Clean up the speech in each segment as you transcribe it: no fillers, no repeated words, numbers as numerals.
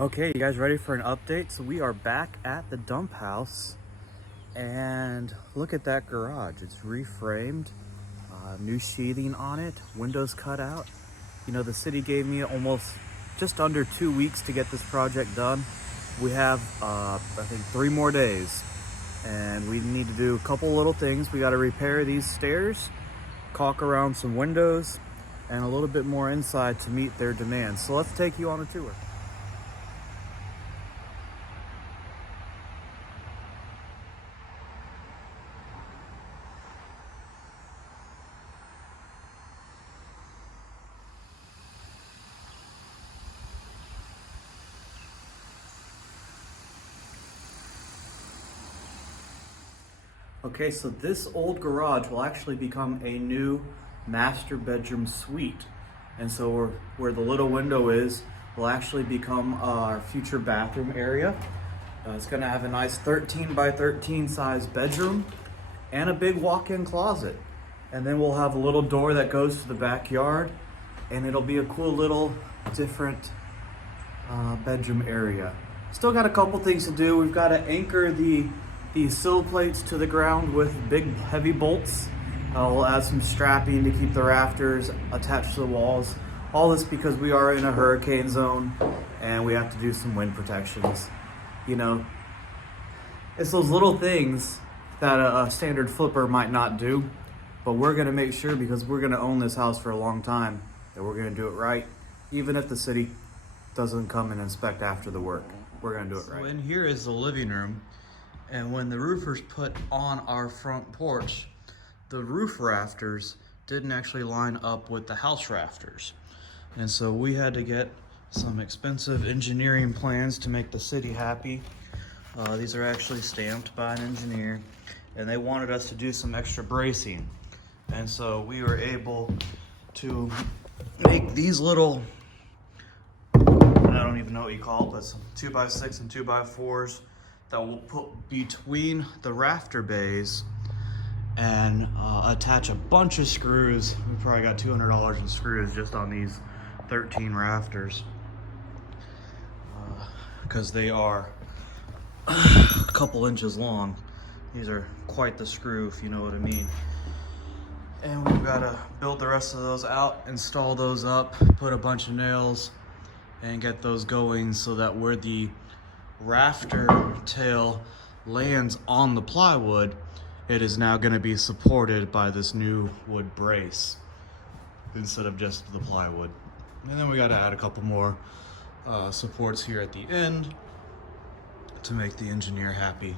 Okay, you guys ready for an update? So we are back at the dump house and look at that garage. It's reframed, new sheathing on it, windows cut out. You know, the city gave me almost just under 2 weeks to get this project done. We have, I think 3 more days and we need to do a couple little things. We got to repair these stairs, caulk around some windows, and a little bit more inside to meet their demands. So let's take you on a tour. Okay, so this old garage will actually become a new master bedroom suite. And so where the little window is will actually become our future bathroom area. It's gonna have a nice 13 by 13 size bedroom and a big walk-in closet. And then we'll have a little door that goes to the backyard, and it'll be a cool little different bedroom area. Still got a couple things to do. We've got to anchor the sill plates to the ground with big heavy bolts. We'll add some strapping to keep the rafters attached to the walls. All this because we are in a hurricane zone and we have to do some wind protections. You know, it's those little things that a standard flipper might not do, but we're gonna make sure, because we're gonna own this house for a long time, that we're gonna do it right, even if the city doesn't come and inspect after the work. We're gonna do it right. So in here is the living room. And when the roofers put on our front porch, the roof rafters didn't actually line up with the house rafters. And so we had to get some expensive engineering plans to make the city happy. These are actually stamped by an engineer, and they wanted us to do some extra bracing. And so we were able to make these little, I don't even know what you call it, but some 2x6 and 2x4s that will put between the rafter bays and attach a bunch of screws. We probably got $200 in screws just on these 13 rafters, because they are a couple inches long. These are quite the screw, if you know what I mean. And we've got to build the rest of those out, install those up, put a bunch of nails, and get those going so that where the rafter tail lands on the plywood, it is now going to be supported by this new wood brace instead of just the plywood. And then we got to add a couple more supports here at the end to make the engineer happy.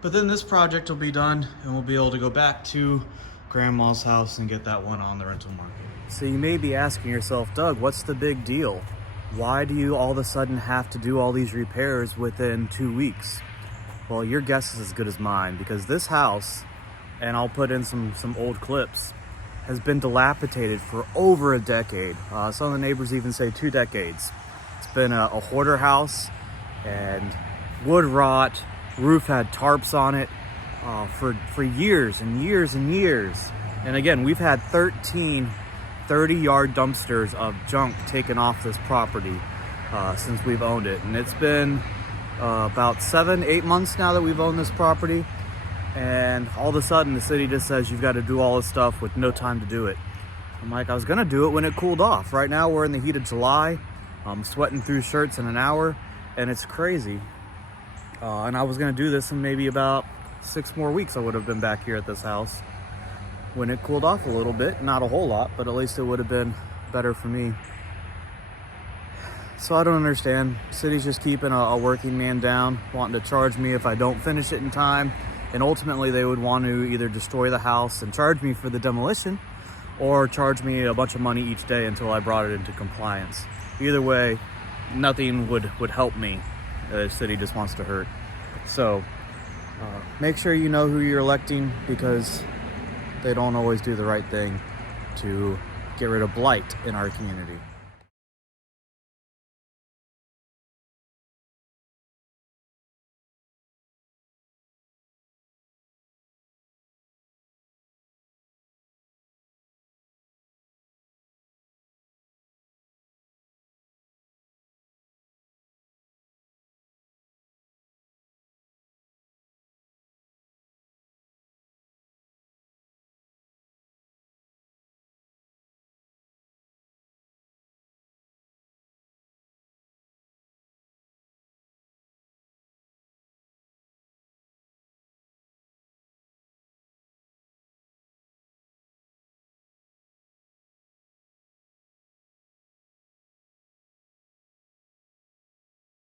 But then this project will be done and we'll be able to go back to Grandma's house and get that one on the rental market. So you may be asking yourself, Doug, what's the big deal? Why do you all of a sudden have to do all these repairs within 2 weeks? Well, your guess is as good as mine, because this house, and I'll put in some old clips, has been dilapidated for over a decade. Some of the neighbors even say 2 decades. It's been a hoarder house, and wood rot, roof had tarps on it for years and years and years. And again, we've had 13 30-yard dumpsters of junk taken off this property since we've owned it. And it's been about 7-8 months now that we've owned this property. And all of a sudden the city just says you've got to do all this stuff with no time to do it. I'm like, I was gonna do it when it cooled off. Right now we're in the heat of July. I'm sweating through shirts in an hour and it's crazy. And I was gonna do this in maybe about 6 more weeks. I would have been back here at this house when it cooled off a little bit. Not a whole lot, but at least it would have been better for me. So I don't understand. City's just keeping a working man down, wanting to charge me if I don't finish it in time. And ultimately they would want to either destroy the house and charge me for the demolition, or charge me a bunch of money each day until I brought it into compliance. Either way, nothing would help me. The city just wants to hurt. So make sure you know who you're electing, because they don't always do the right thing to get rid of blight in our community.